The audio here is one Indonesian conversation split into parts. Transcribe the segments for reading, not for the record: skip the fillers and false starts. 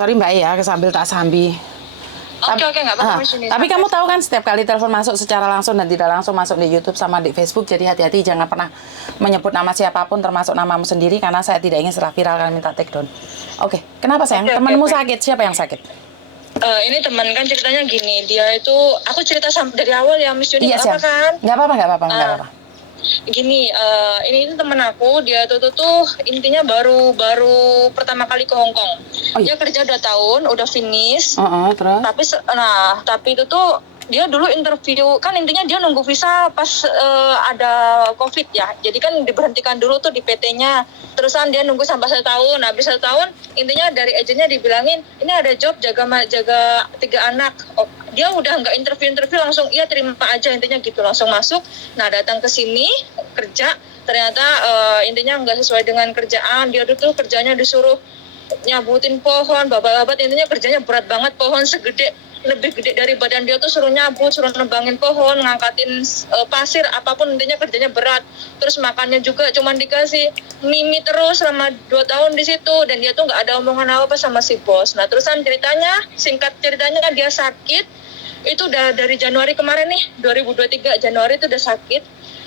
Sorry Mbak ya, sambil tak sambi. Oke, nggak apa-apa Miss Yuni. Tapi kamu tahu kan setiap kali telepon masuk secara langsung dan tidak langsung masuk di YouTube sama di Facebook, jadi hati-hati jangan pernah menyebut nama siapapun termasuk namamu sendiri karena saya tidak ingin setelah viral kalian minta take down. Oke, kenapa sayang? Temanmu sakit? Siapa yang sakit? Ini teman kan ceritanya gini, dia itu aku cerita dari awal ya Miss Yuni, Iya, nggak apa kan? Nggak apa-apa. Gini, ini temen aku, dia tuh intinya baru pertama kali ke Hong Kong. Oh, iya. Dia kerja 2 tahun, udah finish. Terus? Tapi itu tuh dia dulu interview, kan intinya dia nunggu visa pas ada COVID ya. Jadi kan diberhentikan dulu tuh di PT-nya. Terusan dia nunggu sampai 1 tahun. Habis 1 tahun, intinya dari agennya dibilangin, ini ada job jaga 3 anak. Dia udah nggak interview langsung iya terima aja, intinya gitu, langsung masuk. Nah datang ke sini kerja, ternyata intinya nggak sesuai dengan kerjaan. Dia tuh kerjanya disuruh nyabutin pohon, babat-babat, intinya kerjanya berat banget, pohon lebih gede dari badan dia tuh suruh nyabut, suruh nebangin pohon, ngangkatin pasir, apapun, intinya kerjanya berat. Terus makannya juga cuman dikasih mie terus selama 2 tahun di situ, dan dia tuh nggak ada omongan apa sama si bos. Nah terusan singkat ceritanya dia sakit. Itu udah dari Januari kemarin nih, 2023 Januari itu udah sakit.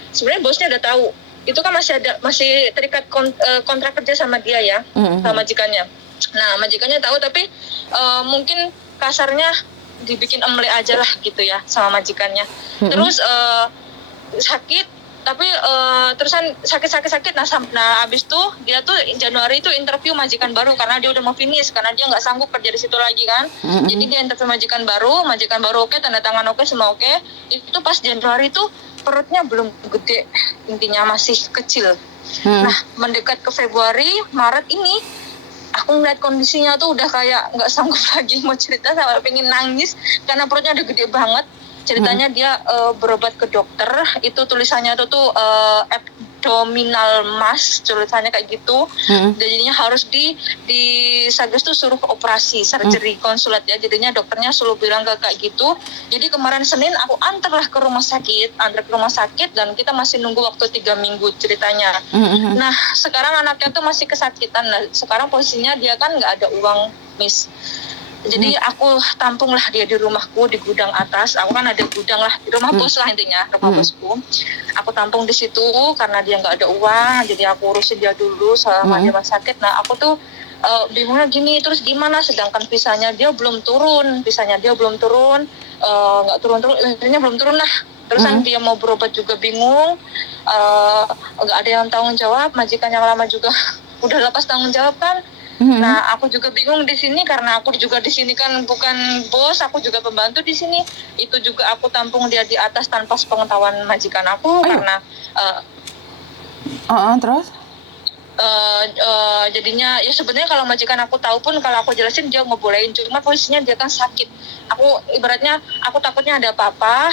Sebenarnya bosnya udah tahu. Itu kan masih terikat kontrak kerja sama dia ya, sama majikannya. Nah, majikannya tahu tapi mungkin kasarnya dibikin emble aja lah gitu ya sama majikannya. Terus sakit, tapi terusan sakit. Nah abis itu dia tuh Januari itu interview majikan baru karena dia udah mau finish, karena dia nggak sanggup kerja di situ lagi kan. Jadi dia interview majikan baru oke, tanda tangan oke, semua oke. Itu pas Januari tuh perutnya belum gede, intinya masih kecil. Nah mendekat ke Februari Maret ini aku ngeliat kondisinya tuh udah kayak nggak sanggup lagi mau cerita, sampai pengen nangis karena perutnya udah gede banget. Ceritanya dia berobat ke dokter, itu tulisannya tuh abdominal mass, tulisannya kayak gitu. Jadinya harus di Sages tuh suruh operasi, surgery, konsulat ya. Jadinya dokternya selalu bilang kayak gitu. Jadi kemarin Senin aku antar ke rumah sakit, dan kita masih nunggu waktu 3 minggu ceritanya. Nah sekarang anaknya tuh masih kesakitan. Nah sekarang posisinya dia kan nggak ada uang, Miss. Jadi aku tampung lah dia di rumahku, di gudang atas. Aku kan ada gudang lah di rumah bos lah, intinya rumah bosku. Aku tampung di situ karena dia nggak ada uang. Jadi aku urusin dia dulu selama dia masih sakit. Nah aku tuh bingungnya gini, terus gimana? Sedangkan visanya dia belum turun, nggak turun, intinya belum turun lah. Terusan dia mau berobat juga bingung, nggak ada yang tanggung jawab. Majikan yang lama juga udah lepas tanggung jawab kan. Nah, aku juga bingung di sini karena aku juga di sini kan bukan bos, aku juga pembantu di sini. Itu juga aku tampung dia di atas tanpa sepengetahuan majikan aku. Karena terus? Jadinya ya sebenarnya kalau majikan aku tahu pun kalau aku jelasin dia ngebolehin, cuma posisinya dia kan sakit. Aku ibaratnya aku takutnya ada apa-apa,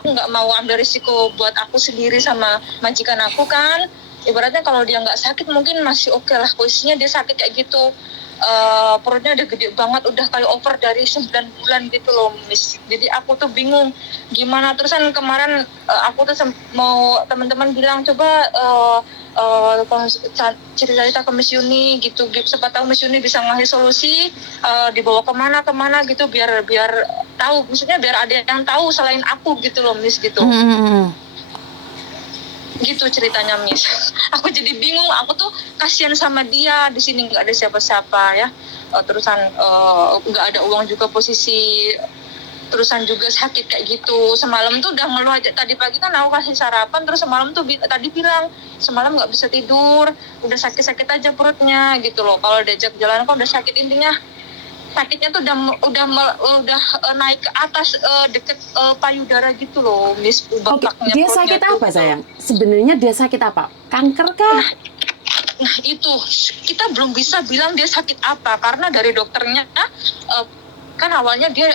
aku nggak mau ambil risiko buat aku sendiri sama majikan aku kan. Ibaratnya kalau dia nggak sakit mungkin masih oke lah, posisinya dia sakit kayak gitu. Perutnya udah gede banget, udah kayak over dari 9 bulan gitu loh, Miss. Jadi aku tuh bingung gimana. Terusan kemarin aku tuh mau, teman-teman bilang coba cerita ke Miss Yuni gitu, siapa tahu Miss Yuni bisa ngasih solusi, dibawa kemana gitu, biar tahu, maksudnya biar ada yang tahu selain aku gitu loh, Miss, gitu. Gitu ceritanya, Miss. Aku jadi bingung, aku tuh kasihan sama dia, di sini nggak ada siapa-siapa ya. Terusan nggak ada uang juga posisi, terusan juga sakit kayak gitu. Semalam tuh udah ngeluh aja, tadi pagi kan aku kasih sarapan, terus semalam tuh tadi bilang semalam nggak bisa tidur, udah sakit-sakit aja perutnya gitu loh. Kalau diajak jalan kok udah sakit, intinya sakitnya tuh udah naik ke atas, deket payudara gitu loh, Miss. Bengkaknya. Dia sakit apa sayang? Sebenarnya dia sakit apa? Kanker kah? Nah itu kita belum bisa bilang dia sakit apa, karena dari dokternya kan awalnya dia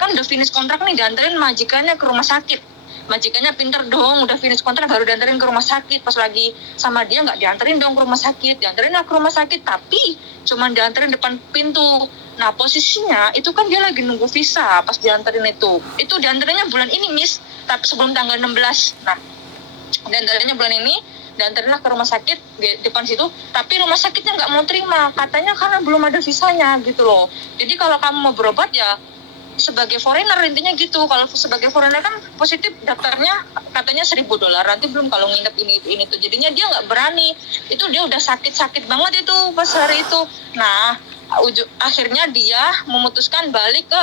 kan udah finish kontrak nih, dianterin majikannya ke rumah sakit. Majikannya pinter dong, udah finish kontrak baru dianterin ke rumah sakit. Pas lagi sama dia nggak dianterin dong ke rumah sakit, dianterin ke rumah sakit tapi cuman dianterin depan pintu. Nah posisinya itu kan dia lagi nunggu visa pas dianterin itu dianterinnya bulan ini, Miss, tapi sebelum tanggal 16. Nah dianterinnya bulan ini, dianterinlah ke rumah sakit di depan situ, tapi rumah sakitnya nggak mau terima, katanya karena belum ada visanya gitu loh. Jadi kalau kamu mau berobat ya sebagai foreigner, intinya gitu. Kalau sebagai foreigner kan positif daftarnya katanya $1.000, nanti belum kalau nginep ini tuh. Jadinya dia nggak berani. Itu dia udah sakit banget itu pas hari itu. Nah, akhirnya dia memutuskan balik ke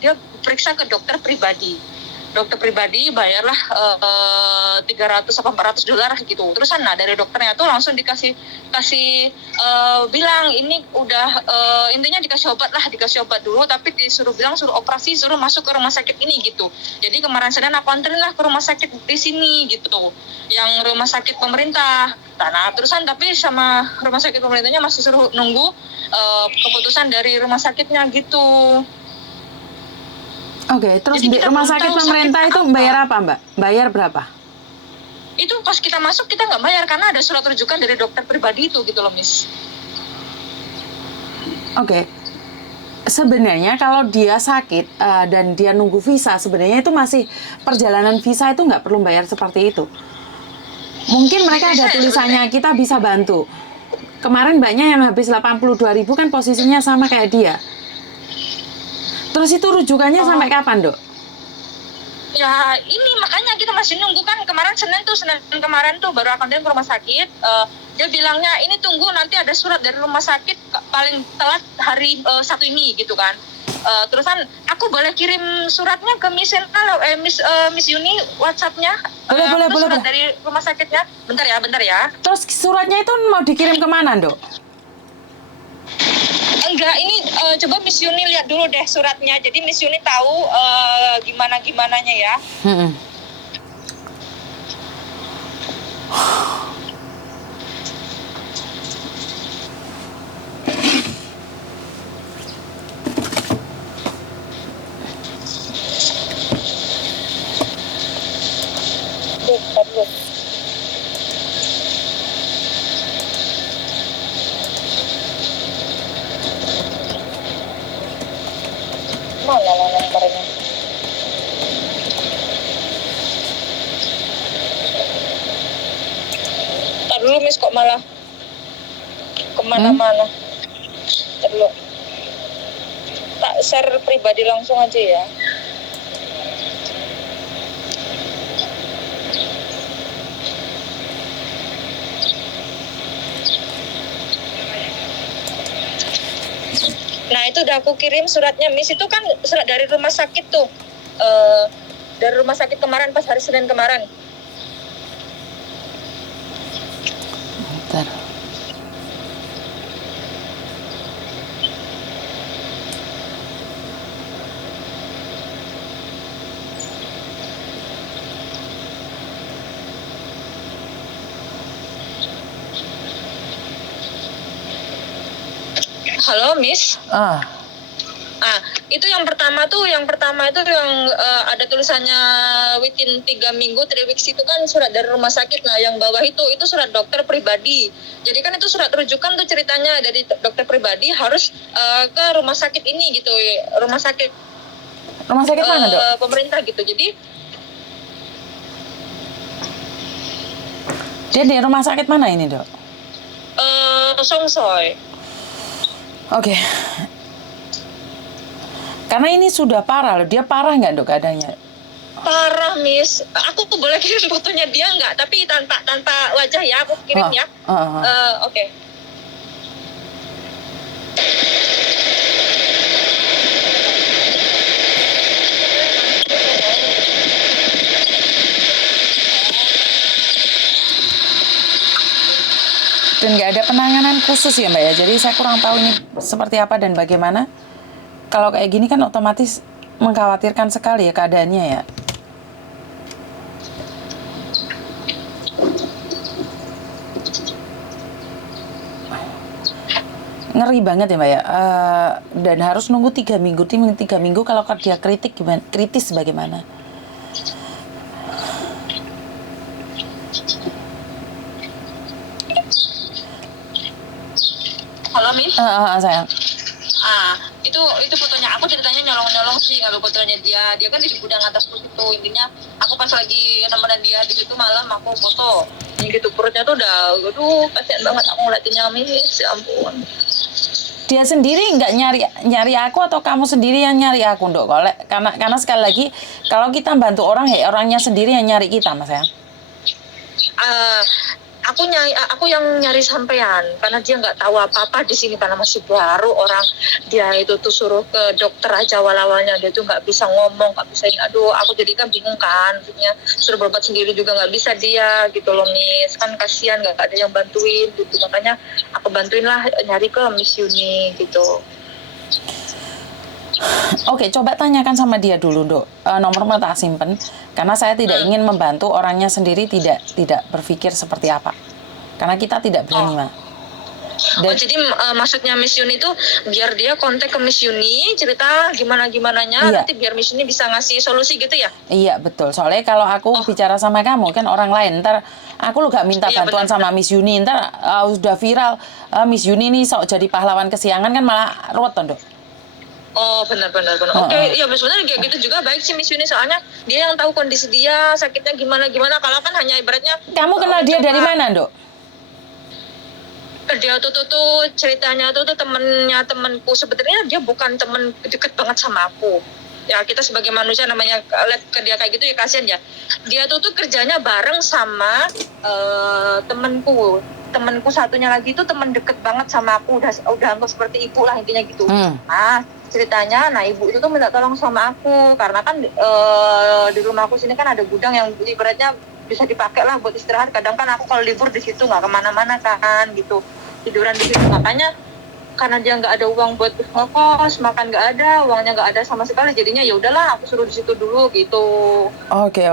dia periksa ke dokter pribadi. Dokter pribadi bayarlah $300 atau $400 gitu. Terusan dari dokternya tuh langsung dikasih bilang ini udah intinya dikasih obat dulu, tapi disuruh suruh operasi, suruh masuk ke rumah sakit ini gitu. Jadi kemarin Senin aku anterin lah ke rumah sakit di sini gitu, yang rumah sakit pemerintah. Nah terusan tapi sama rumah sakit pemerintahnya masih suruh nunggu keputusan dari rumah sakitnya gitu. Oke, terus Jadi di kita rumah belum sakit tahu pemerintah sakit itu apa. bayar apa, Mbak? Bayar berapa? Itu pas kita masuk kita nggak bayar karena ada surat rujukan dari dokter pribadi itu gitu loh, Miss. Oke. Sebenarnya kalau dia sakit dan dia nunggu visa, sebenarnya itu masih perjalanan visa itu nggak perlu bayar seperti itu. Mungkin mereka ada tulisannya, kita bisa bantu. Kemarin mbaknya yang habis 82.000 kan posisinya sama kayak dia. Terus itu rujukannya sampai kapan, Dok? Ya ini makanya kita masih nunggu kan, kemarin Senin kemarin tuh baru akan ke rumah sakit. Dia bilangnya ini tunggu nanti ada surat dari rumah sakit paling telat hari Sabtu ini gitu kan. Terusan aku boleh kirim suratnya ke Miss Yuni WhatsApp-nya. Boleh. Surat dari rumah sakitnya. Bentar ya. Terus suratnya itu mau dikirim kemana, Dok? Enggak, ini coba Miss Yuni lihat dulu deh suratnya. Jadi Miss Yuni tahu gimananya ya. Bentar. Mana nomornya? Ntar dulu Miss, kok malah kemana-mana. Ntar dulu. Tak share pribadi langsung aja ya. Nah itu udah aku kirim suratnya, Miss. Itu kan surat dari rumah sakit tuh, dari rumah sakit kemarin pas hari Senin kemarin. Bentar. Halo Miss. Itu yang pertama itu yang ada tulisannya within 3 minggu 3 weeks itu kan surat dari rumah sakit. Nah yang bawah itu surat dokter pribadi. Jadi kan itu surat rujukan tuh ceritanya dari dokter pribadi harus ke rumah sakit ini gitu, rumah sakit mana, Dok? pemerintah gitu. Jadi Dia di rumah sakit mana ini, Dok? Songsoy. Oke. Karena ini sudah parah loh. Dia parah nggak, Dok, keadaannya? Parah, Miss. Aku tuh boleh kirim fotonya dia nggak? Tapi tanpa wajah ya, aku kirim ya. Oke. Dan nggak ada penanganan khusus ya, Mbak ya. Jadi saya kurang tahu ini seperti apa dan bagaimana. Kalau kayak gini kan otomatis mengkhawatirkan sekali ya keadaannya ya. Ngeri banget ya, Mbak ya. Dan harus nunggu 3 minggu. 3 minggu kalau dia kritis bagaimana? Halo, Miss. Sayang. Itu fotonya. Aku ceritanya nyolong sih kalau fotonya dia kan di gudang atas itu. Intinya aku pas lagi nemenin dia di situ malam aku foto. Yuni gitu, perutnya tuh udah, aduh kasihan banget aku ngeliatinnya Miss, ya ampun. Dia sendiri nggak nyari aku atau kamu sendiri yang nyari aku, Dok? Karena sekali lagi kalau kita bantu orang ya orangnya sendiri yang nyari kita, Mas ya. Eh, aku yang nyari sampean karena dia nggak tahu apa-apa di sini karena masih baru orang. Dia itu tuh suruh ke dokter aja awal-awalnya, dia tuh nggak bisa ngomong, nggak bisa ini. Aduh, aku jadi kan bingung kan, maksudnya suruh berobat sendiri juga nggak bisa dia gitu loh Miss, kan kasihan nggak ada yang bantuin gitu, makanya aku bantuin lah nyari ke Miss Yuni gitu. Oke, coba tanyakan sama dia dulu, Dok. Nomor tak simpen karena saya tidak ingin membantu orangnya sendiri tidak berpikir seperti apa. Karena kita tidak berani, Mas. Jadi maksudnya Miss Yuni itu biar dia kontak ke Miss Yuni, cerita gimana-gimananya, Iya. nanti biar Miss Yuni bisa ngasih solusi gitu ya? Iya, betul. Soalnya kalau aku bicara sama kamu kan orang lain, ntar aku lu gak minta Iya, bantuan benar. sama Miss Yuni, ntar udah viral Miss Yuni nih sok jadi pahlawan kesiangan kan malah ruwet, Dok. Oh, benar. Oke, ya sebenarnya kayak gitu juga baik sih Miss Yuni, soalnya dia yang tahu kondisi dia, sakitnya gimana. Kalau kan hanya ibaratnya Kamu kenal dia dari mana, Dok? dia tuh ceritanya tuh temenku. Sebenarnya dia bukan temen deket banget sama aku. Ya kita sebagai manusia namanya lihat ke dia kayak gitu ya kasihan ya. Dia tuh kerjanya bareng sama temenku satunya lagi itu temen deket banget sama aku, udah anggap seperti ibu lah intinya gitu. Nah ceritanya, ibu itu tuh minta tolong sama aku karena kan di rumah aku sini kan ada gudang yang ibaratnya bisa dipakai lah buat istirahat. Kadang kan aku kalau libur di situ nggak kemana-mana kan gitu, tiduran di situ. Makanya karena dia nggak ada uang buat ngekos, makan nggak ada, uangnya nggak ada sama sekali, jadinya ya udahlah aku suruh di situ dulu gitu. Oke.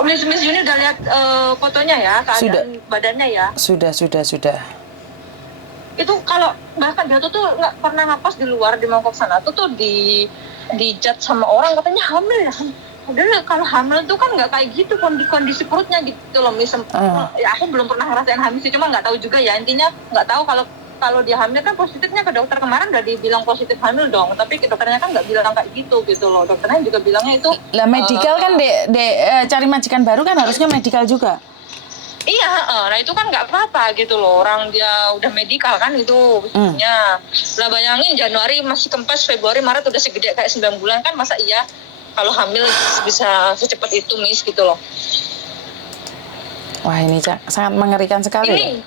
Miss Yuni udah lihat fotonya ya, keadaan badannya ya. Sudah. Itu kalau bahkan dia tuh nggak pernah ngapas di luar di mangkok sana tuh di judge sama orang katanya hamil ya. Udah kalau hamil tuh kan nggak kayak gitu kondisi perutnya gitu loh Miss. Ya aku belum pernah ngerasain hamil sih, cuma nggak tahu juga ya, intinya nggak tahu kalau dia hamil kan positifnya ke dokter kemarin udah dibilang positif hamil dong, tapi dokternya kan nggak bilang kayak gitu loh, dokternya juga bilangnya itu lah medical kan cari majikan baru kan harusnya medical juga. Iya, nah itu kan nggak apa-apa gitu loh, orang dia udah medikal kan itu maksudnya. Lah bayangin Januari masih kempes, Februari, Maret udah segede kayak 9 bulan kan, masa iya kalau hamil bisa secepat itu Miss gitu loh. Wah ini sangat mengerikan sekali.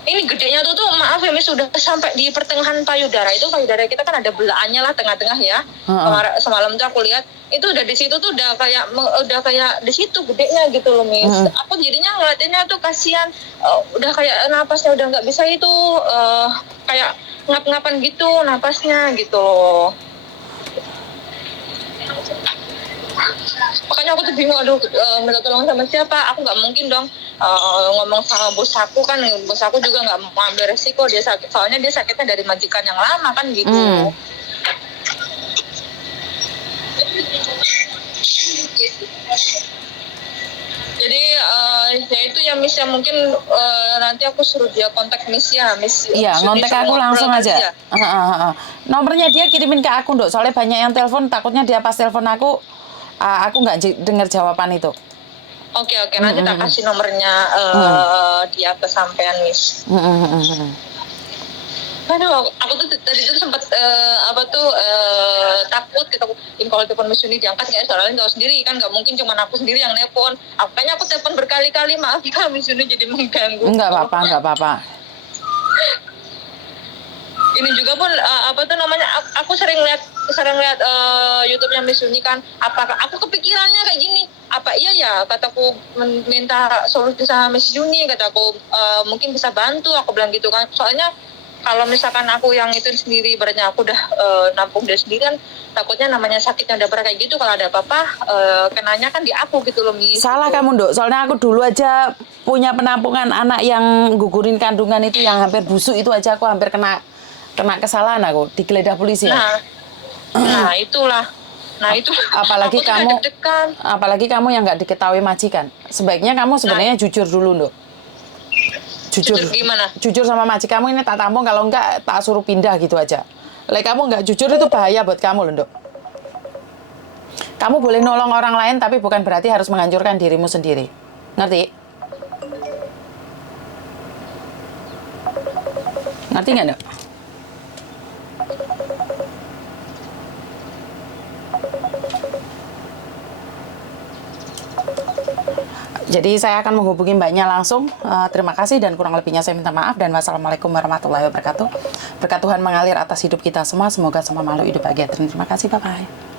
Ini gedenya tuh maaf ya Miss, sudah sampai di pertengahan payudara. Itu payudara kita kan ada belaannya lah tengah-tengah ya. Semalam tuh aku lihat itu udah di situ tuh udah kayak di situ gedenya gitu loh Miss. Aku jadinya ngeliatinnya tuh kasihan, udah kayak napasnya udah nggak bisa itu, kayak ngap-ngapan gitu napasnya gitu loh. Makanya aku tuh bingung, minta tolong sama siapa? Aku nggak mungkin dong ngomong sama bos aku kan, bos aku juga nggak mau ambil resiko dia sakit, soalnya dia sakitnya dari majikan yang lama kan gitu. Jadi ya itu ya Miss, ya mungkin nanti aku suruh dia kontak Miss ya Miss. Iya, ngontek aku langsung aja. Nomornya dia kirimin ke aku, Dok. Soalnya banyak yang telepon, takutnya dia pas telepon aku nggak dengar jawaban itu. Oke, nanti tak kasih nomornya dia ke sampean Miss. Aduh, aku tuh tadi tuh sempat takut kalau telepon Miss Yuni diangkat nggak, soalnya nggak sendiri kan, nggak mungkin cuma aku sendiri yang nelpon. Makanya aku telepon berkali-kali, maaf ya Miss Yuni jadi mengganggu. Nggak apa-apa. Ini juga pun aku sering lihat YouTube-nya Miss Yuni kan, apakah aku kepikirannya kayak gini, apa iya ya kataku minta solusi sama Miss Yuni, kataku mungkin bisa bantu, aku bilang gitu kan. Soalnya kalau misalkan aku yang itu sendiri, beratnya aku udah nampung dia sendiri kan, takutnya namanya sakitnya udah pernah kayak gitu, kalau ada apa-apa kenanya kan di aku gitu loh Miss. Salah gitu. Kamu, Dok, soalnya aku dulu aja punya penampungan anak yang gugurin kandungan itu yang hampir busuk itu aja aku hampir kena kesalahan, aku digeledah polisi. Nah itulah. Nah itu apalagi kamu yang nggak diketahui majikan. Sebaiknya kamu sebenarnya jujur dulu, Dok. Jujur gimana? Jujur sama majikan kamu, ini tak tampung, kalau enggak tak suruh pindah gitu aja. Kamu nggak jujur itu bahaya buat kamu loh, Dok. Kamu boleh nolong orang lain, tapi bukan berarti harus menghancurkan dirimu sendiri. Ngerti? Ngerti nggak, Dok? Jadi saya akan menghubungi Mbaknya langsung. Terima kasih dan kurang lebihnya saya minta maaf dan wassalamualaikum warahmatullahi wabarakatuh. Berkat Tuhan mengalir atas hidup kita semua. Semoga semua makhluk hidup bahagia. Terima kasih, bye-bye.